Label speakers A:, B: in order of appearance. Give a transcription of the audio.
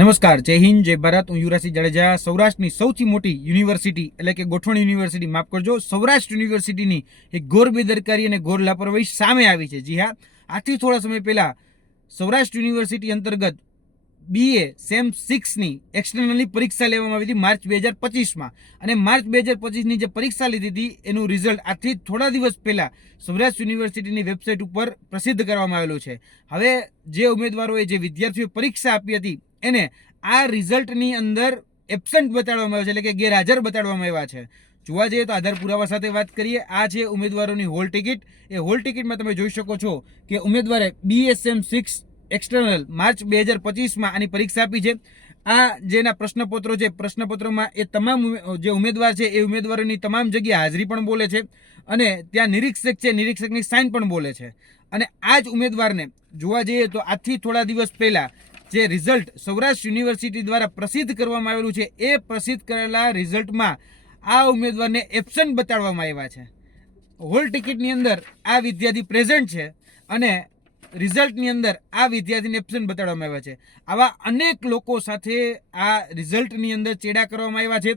A: નમસ્કાર, જય હિન્દ, જય ભારત. હું યુવરાજસિંહ જાડેજા, સૌરાષ્ટ્રની સૌથી મોટી યુનિવર્સિટી, એટલે કે ગોઠવણ યુનિવર્સિટી, માફ કરજો, સૌરાષ્ટ્ર યુનિવર્સિટીની એક ઘોર બેદરકારી અને ઘોર લાપરવાહી સામે આવી છે. જી હા આથી થોડા સમય પહેલાં સૌરાષ્ટ્ર યુનિવર્સિટી અંતર્ગત બીએ સેમ સિક્સની એક્સટર્નલની પરીક્ષા લેવામાં આવી હતી માર્ચ બે હજાર પચીસમાં. અને માર્ચ બે હજાર પચીસની જે પરીક્ષા લીધી હતી, એનું રિઝલ્ટ આજથી થોડા દિવસ પહેલાં સૌરાષ્ટ્ર યુનિવર્સિટીની વેબસાઇટ ઉપર પ્રસિદ્ધ કરવામાં આવેલું છે. હવે જે ઉમેદવારોએ, જે વિદ્યાર્થીઓએ પરીક્ષા આપી હતી એને આ રિઝલ્ટની અંદર એબસન્ટ બતાડવામાં આવ્યો છે, એટલે કે ગેરહાજર બતાડવામાં આવ્યા છે. જોવા જઈએ તો આધાર પુરાવા સાથે વાત કરીએ, આ છે ઉમેદવારોની હોલ ટિકિટ. એ હોલ ટિકિટમાં તમે જોઈ શકો છો કે ઉમેદવારે બીએસએમ સિક્સ એક્સટર્નલ માર્ચ બે હજાર પચીસમાં આની પરીક્ષા આપી છે. આ જેના પ્રશ્નપત્રો છે, પ્રશ્નપત્રોમાં એ તમામ જે ઉમેદવાર છે, એ ઉમેદવારોની તમામ જગ્યાએ હાજરી પણ બોલે છે અને ત્યાં નિરીક્ષક છે, નિરીક્ષકની સાઇન પણ બોલે છે. અને આ જ ઉમેદવારને જોવા જઈએ તો આજથી થોડા દિવસ પહેલાં જે રિઝલ્ટ સૌરાષ્ટ્ર યુનિવર્સિટી દ્વારા પ્રસિદ્ધ કરવામાં આવેલું છે, એ પ્રસિદ્ધ કરેલા રિઝલ્ટમાં આ ઉમેદવારને એબસન્ટ બતાડવામાં આવ્યા છે. હોલ ટિકિટની અંદર આ વિદ્યાર્થી પ્રેઝન્ટ છે અને રિઝલ્ટની અંદર આ વિદ્યાર્થીને એબસન્ટ બતાડવામાં આવ્યા છે. આવા અનેક લોકો સાથે આ રિઝલ્ટની અંદર ચેડા કરવામાં આવ્યા છે.